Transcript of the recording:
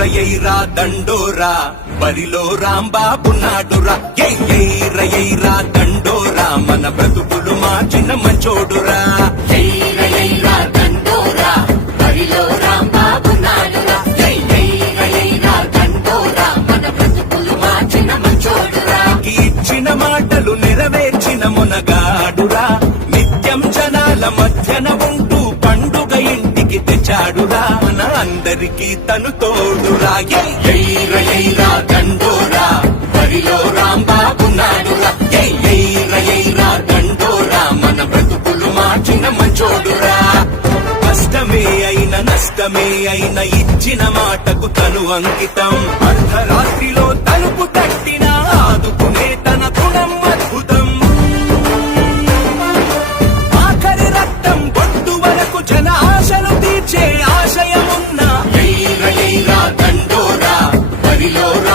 ఎయిరా దండోరా బరిలో రాంబాబు నాడురా ఎయిరా దండోరా మన బ్రతుకులు మార్చిన మంచోడురా. ఎయ్ర దండోరా బరిలో రాంబాబు నాడురా ఎయ్ర ఎయ్ర దండోరా మన బ్రతుకులు మార్చిన మంచోడురా. ఇచ్చిన మాటలు నెరవేర్చిన మునగాడురా. నిత్యం జనాల ఇంటికి తెచ్చాడురా మన అందరికీ తను తోడురా. ఎయిర ఎయిరా దండోరా. బరిలో రాంబాబు నాడురా. ఎయిర దండోరా. మన బ్రతుకులు మార్చిన మంచోడురా. కష్టమే అయిన నష్టమే అయిన ఇచ్చిన మాటకు తను అంకితం. అర్ధరాత్రిలో బరిలో